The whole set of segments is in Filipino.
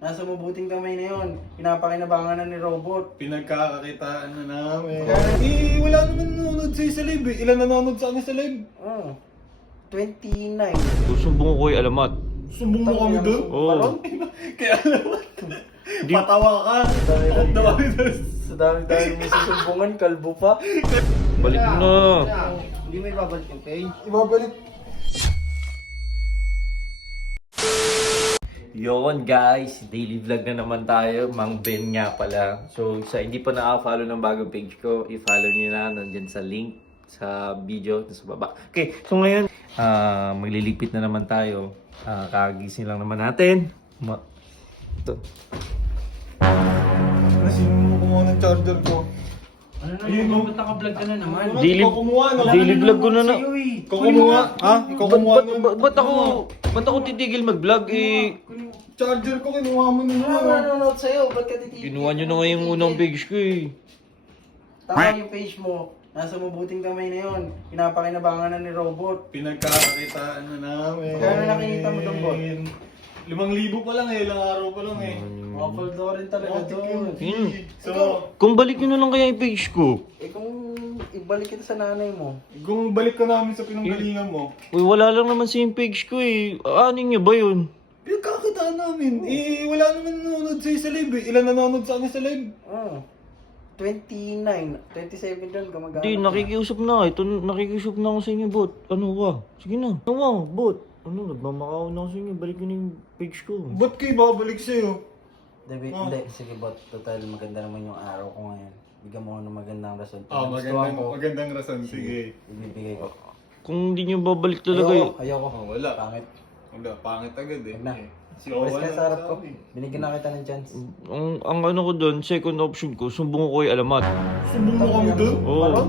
Nasa mabuting kamay na yun. Pinapakinabangan na ni Robot. Pinagkakakitaan na namin. Wala naman nanonood sa live eh. Ilan nanonood sa amin sa live? Oh, 29. Susumbong ko kay Alamat. Sumbong mo kami doon? Oo. Kaya naman. Patawa ka. Sa dami-dami mo susumbungan, kalbo pa. Balik mo na. Hindi may babalik yung page. Ibabalik. Yon guys, daily vlog na naman tayo. Mang Ben nga pala. So sa hindi pa nakaka-follow ng bagong page ko, i-follow niyo na nandyan sa link sa video sa baba. Okay, so ngayon maglilipit na naman tayo. Kagising lang naman natin. Ito. Sino mo kumuha ng charger ko? Ano na naman? Ba't naka-vlog ka na naman? Daily vlog ko na na. Ikaw kumuha? Ha? Ikaw kumuha nun? Ba't ako titigil mag-vlog eh? Charger ko kinuha mo nun. Ano nanonood sa'yo? Ba't ka titigil? Kinuha nyo na nga yung unang page ko eh. Tama yung page mo. Nasa mabuting kamay na yun. Pinapakinabangan na ni Robot. Pinagkakakitaan na namin. Kaya nakikita mo doon, Bot? 5,000 pa lang eh. Ilang araw pa lang eh. Makapaldo rin talaga doon. So, Kung balik nyo na lang kaya yung page ko. Eh kung ibalik kita sa nanay mo. kung balik ka namin sa pinanggalingan mo, Uy, wala lang naman sa yung page ko eh. Anin nyo ba yun? pinagkakakitaan namin. Wala naman nanonood sa live eh. Ilan nanonood sa amin sa live? Oh, 29. 27 doon gumagana. Hindi, nakikiusap na. Ito, nakikiusap na ako sa inyo, bot. Ano ba? Sige na. Ano ba, bot? Ano, nagmamakaaw na ako sa inyo. Balik nyo na yung page ko. Ba't kayo babalik sa'yo? Hindi, sige Bot. Total, maganda naman yung araw ko ngayon. Bigyan mo ako ng magandang rason. Magandang rason. Sige. Ibibigay ko. Kung hindi nyo babalik talaga yun. Ayoko. Wala. Pangit. Wala, pangit agad eh. Wag na. Si Pwes Owen ka sa harap ko. Binigyan na kita ng chance. Ang ano ko doon, second option ko, sumbong ko kay Alamat. Sumbong mo kami doon? Oo.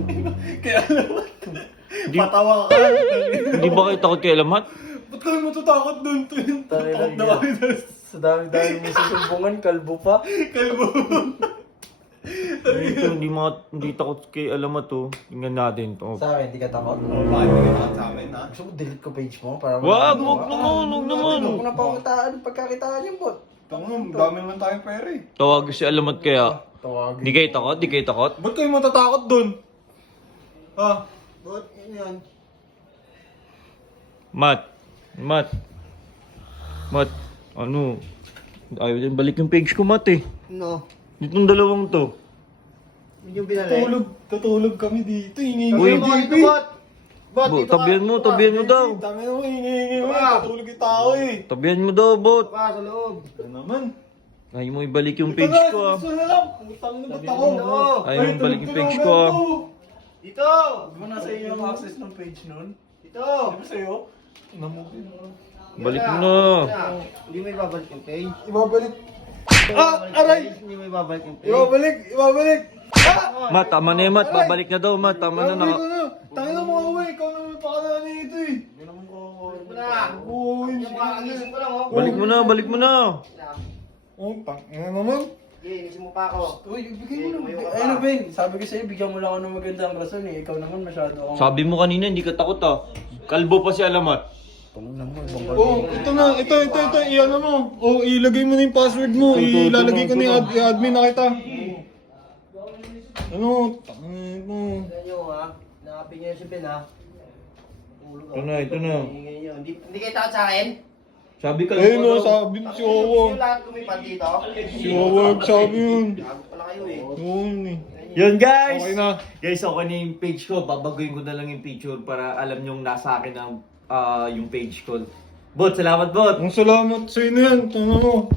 Kaya naman. Patawa ka. Hindi ba kayo takot kay Alamat? Ba't kami matatakot doon? Takot na kami doon. Sa dami-dami mo susumbungan, kalbo pa. Kalbo. Ito, hindi takot kay Alamat to. Tingnan natin to. Sa akin, di ka takot. Bakit ka takot sa amin ha? Gusto mo delete ko page mo? Para Wag naman. Huwag mo na pagkakitaan yung Bot. Dami naman tayong pera eh. Tawag si Alamat kaya. Tawagin. Di kayo takot? Di kayo takot? Ba't kayo matatakot doon? Ha? Bot, yun yan. Mat. Ano? Ayaw din balik yung page ko, Mat eh. No. Itong dalawang to. Yun yung binalay. Tutulog kami dito. Hingi Uy, Bot, tabihan mo daw. Dami mo, hingi mo. Tutulog yung tao eh. Tabihan mo daw, bot. Pa sa loob. Ano naman? Ayaw mo ibalik yung page ko ah. Gusto na lang. Putang na ba't ako? Ayaw mo ibalik yung page ko ah. Dito! Di ba nasa iyo yung access ng page nun? Dito! Di ba sa'yo? Balik mo na. Hindi may babalik yung page. Ibabalik. Aray! Hindi may babalik yung page. Ibabalik! Mat, tama na yun, Mat. Babalik na daw, Mat. Tama na. Tangin na mga uwi. Ikaw naman pakalanan nito eh. Hindi naman ko. Uy, Balik mo na. oh, tangin na naman. Inisip mo pa ako. Uy, bigay mo na. Ayun na, Ben. Sabi ko sa'yo, bigyan mo lang ako ng magandang rason eh. Ikaw naman masyado akong... Sabi mo kanina, hindi ka takot ah. Kalbo pa si Alamat. Oh, ito na. Ito. Iyan mo. Oh, ilagay mo na yung password mo. Ilalagay ko na yung admin na kita. Ano? Tangin mo. Ganyan nyo ha. Nakapin niyo si Ben ha. Ito na. Hindi kayo takot sa akin? Sabi ka Ayun o, sabi si Owo. Yung lahat kumipad dito? Si Owo, sabi yun. Gago pala kayo eh. Oo yun eh. Yun guys! Okay na. Guys, okay na yung page ko. Babaguhin ko na lang yung picture para alam nyong nasa akin ang yung page ko. Bot, salamat bot! Ang salamat sa inyo yan. Tama mo.